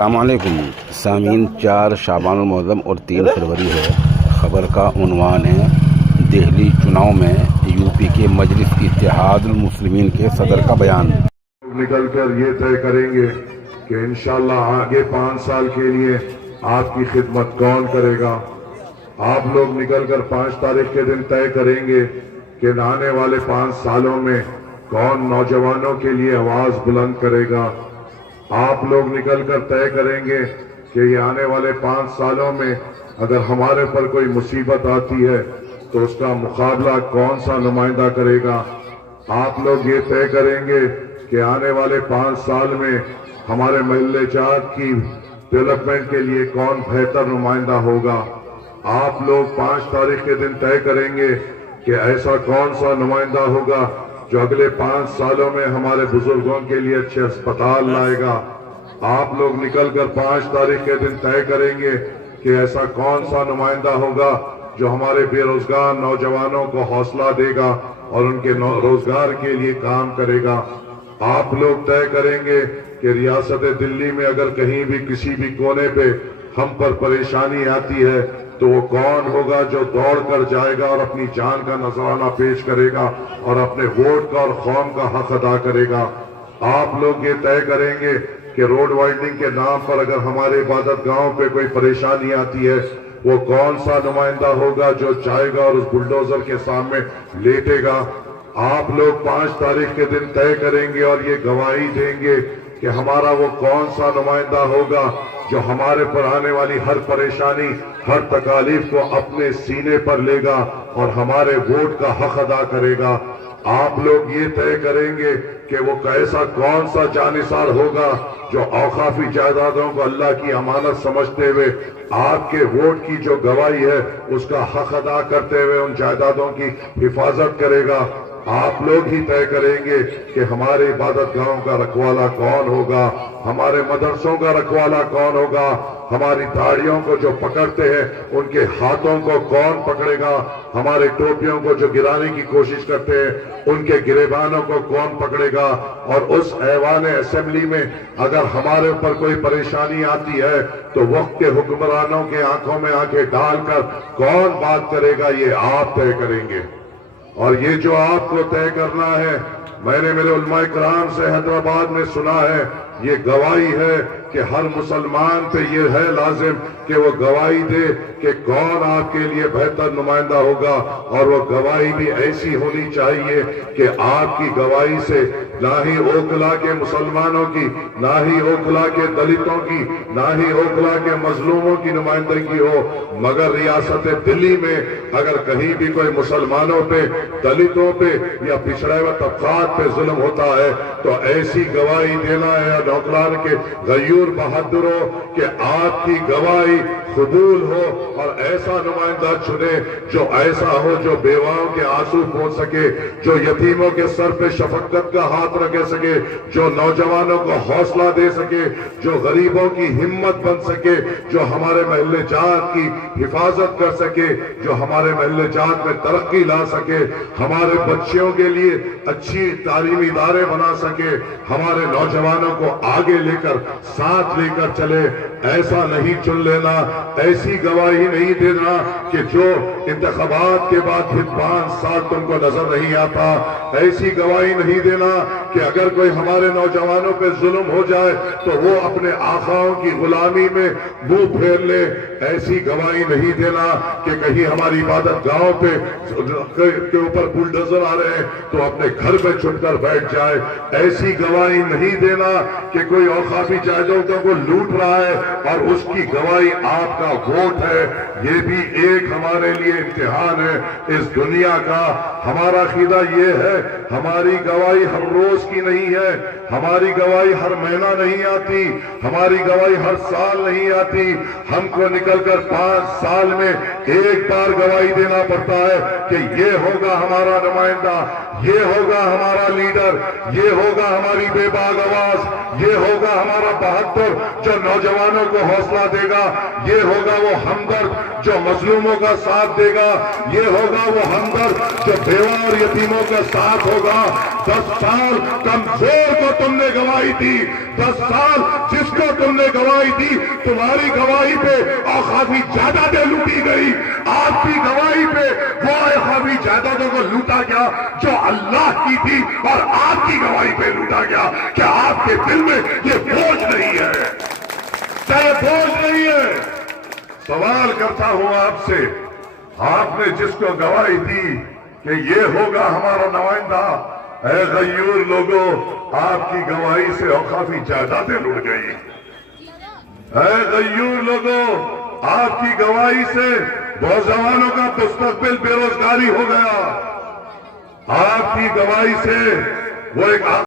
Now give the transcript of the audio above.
السلام علیکم سامعین، 4 شعبان المعظم اور 3 فروری ہے۔ خبر کا عنوان ہے دہلی چناؤ میں یو پی کے مجلس اتحاد المسلمین کے صدر کا بیان۔ نکل کر یہ طے کریں گے کہ انشاءاللہ آگے 5 سال کے لیے آپ کی خدمت کون کرے گا۔ آپ لوگ نکل کر 5 تاریخ کے دن طے کریں گے کہ آنے والے 5 سالوں میں کون نوجوانوں کے لیے آواز بلند کرے گا۔ آپ لوگ نکل کر طے کریں گے کہ یہ آنے والے 5 سالوں میں اگر ہمارے پر کوئی مصیبت آتی ہے تو اس کا مقابلہ کون سا نمائندہ کرے گا۔ آپ لوگ یہ طے کریں گے کہ آنے والے 5 سال میں ہمارے محلے جات کی ڈیولپمنٹ کے لیے کون بہتر نمائندہ ہوگا۔ آپ لوگ 5 تاریخ کے دن طے کریں گے کہ ایسا کون سا نمائندہ ہوگا جو اگلے 5 سالوں میں ہمارے بزرگوں کے لیے اچھے اسپتال لائے گا۔ آپ لوگ نکل کر 5 تاریخ کے دن طے کریں گے کہ ایسا کون سا نمائندہ ہوگا جو ہمارے بے روزگار نوجوانوں کو حوصلہ دے گا اور ان کے روزگار کے لیے کام کرے گا۔ آپ لوگ طے کریں گے کہ ریاست دلی میں اگر کہیں بھی کسی بھی کونے پہ ہم پر پریشانی آتی ہے تو وہ کون ہوگا جو دوڑ کر جائے گا اور اپنی جان کا نذرانہ پیش کرے گا اور اپنے ووٹ کا اور قوم کا حق ادا کرے گا۔ آپ لوگ یہ طے کریں گے کہ روڈ وائڈنگ کے نام پر اگر ہمارے عبادت گاہوں پہ کوئی پریشانی آتی ہے وہ کون سا نمائندہ ہوگا جو جائے گا اور اس بلڈوزر کے سامنے لیٹے گا۔ آپ لوگ 5 تاریخ کے دن طے کریں گے اور یہ گواہی دیں گے کہ ہمارا وہ کون سا نمائندہ ہوگا جو ہمارے پر آنے والی ہر پریشانی، ہر تکالیف کو اپنے سینے پر لے گا اور ہمارے ووٹ کا حق ادا کرے گا۔ آپ لوگ یہ طے کریں گے کہ وہ ایسا کون سا جانثار ہوگا جو اوقافی جائیدادوں کو اللہ کی امانت سمجھتے ہوئے آپ کے ووٹ کی جو گواہی ہے اس کا حق ادا کرتے ہوئے ان جائیدادوں کی حفاظت کرے گا۔ آپ لوگ ہی طے کریں گے کہ ہمارے عبادت گاہوں کا رکھوالا کون ہوگا، ہمارے مدرسوں کا رکھوالا کون ہوگا، ہماری داڑھیوں کو جو پکڑتے ہیں ان کے ہاتھوں کو کون پکڑے گا، ہمارے ٹوپیوں کو جو گرانے کی کوشش کرتے ہیں ان کے گریبانوں کو کون پکڑے گا، اور اس ایوان اسمبلی میں اگر ہمارے اوپر کوئی پریشانی آتی ہے تو وقت کے حکمرانوں کے آنکھوں میں آنکھیں ڈال کر کون بات کرے گا، یہ آپ طے کریں گے۔ اور یہ جو آپ کو طے کرنا ہے، میں نے میرے علماء کرام سے حیدرآباد میں سنا ہے، یہ گواہی ہے کہ ہر مسلمان پہ یہ ہے لازم کہ وہ گواہی دے کہ کون آپ کے لیے بہتر نمائندہ ہوگا، اور وہ گواہی بھی ایسی ہونی چاہیے کہ آپ کی گواہی سے نہ ہی اوکھلا کے مسلمانوں کی، نہ ہی اوکھلا کے دلتوں کی، نہ ہی اوکھلا کے مظلوموں کی نمائندگی ہو، مگر ریاست دلی میں اگر کہیں بھی کوئی مسلمانوں پہ، دلتوں پہ یا پچھڑے ہوئے طبقات پہ ظلم ہوتا ہے تو ایسی گواہی دینا ہے نوکران کے غیور بہادروں کہ آپ کی گواہی قبول ہو، اور ایسا نمائندہ چنے جو ایسا ہو جو بیواؤں کے آنسو پوچھ سکے، جو یتیموں کے سر پہ شفقت کا ہاتھ رکھ سکے، جو نوجوانوں کو حوصلہ دے سکے، جو غریبوں کی ہمت بن سکے، جو ہمارے محلے جات کی حفاظت کر سکے، جو ہمارے محلے جات میں ترقی لا سکے، ہمارے بچیوں کے لیے اچھی تعلیمی ادارے بنا سکے، ہمارے نوجوانوں کو آگے لے کر ساتھ لے کر چلے۔ ایسا نہیں چن لینا، ایسی گواہی نہیں دینا کہ جو انتخابات کے بعد پھر 5 سال تم کو نظر نہیں آتا، ایسی گواہی نہیں دینا کہ اگر کوئی ہمارے نوجوانوں پہ ظلم ہو جائے تو وہ اپنے آقاؤں کی غلامی میں منہ پھیر لے، ایسی گواہی نہیں دینا کہ کہیں ہماری عبادت گاہوں پہ کے اوپر بلڈوزر آ رہے ہیں تو اپنے گھر پہ چھپ کر بیٹھ جائے، ایسی گواہی نہیں دینا کہ کوئی اوقافی جائیدادوں کو لوٹ رہا ہے اور اس کی گواہی آپ کا ووٹ ہے۔ یہ بھی ایک ہمارے لیے امتحان ہے اس دنیا کا۔ ہمارا عقیدہ یہ ہے ہماری گواہی ہر روز کی نہیں ہے، ہماری گواہی ہر مہینہ نہیں آتی، ہماری گواہی ہر سال نہیں آتی، ہم کو نکل کر 5 سال میں ایک بار گواہی دینا پڑتا ہے کہ یہ ہوگا ہمارا نمائندہ، یہ ہوگا ہمارا لیڈر، یہ ہوگا ہماری بے باک آواز، یہ ہوگا ہمارا بہادر جو نوجوانوں کو حوصلہ دے گا، یہ ہوگا وہ ہمدرد جو مظلوموں کا ساتھ دے گا، یہ ہوگا وہ ہمدرد جو بیوہ اور یتیموں کا ساتھ ہوگا۔ 10 سال کمزور کو تم نے گواہی دی، 10 سال جس کو تم نے گواہی دی، تمہاری گواہی پہ اوقافی جائیدادیں لوٹی گئی، آپ کی گواہی پہ وہ اوقافی جائیدادوں کو لوٹا گیا جو اللہ کی تھی، اور آپ کی گواہی پہ لوٹا گیا۔ کہ آپ کے دل میں یہ بوجھ نہیں ہے، یہ بوجھ نہیں ہے۔ سوال کرتا ہوں آپ سے، آپ نے جس کو گواہی دی کہ یہ ہوگا ہمارا نمائندہ، اے غیور لوگوں، آپ کی گواہی سے اوقافی جائیدادیں لٹ گئی۔ اے غیور لوگوں، آپ کی گواہی سے نوجوانوں کا مستقبل بے روزگاری ہو گیا۔ آپ کی گواہی سے وہ ایک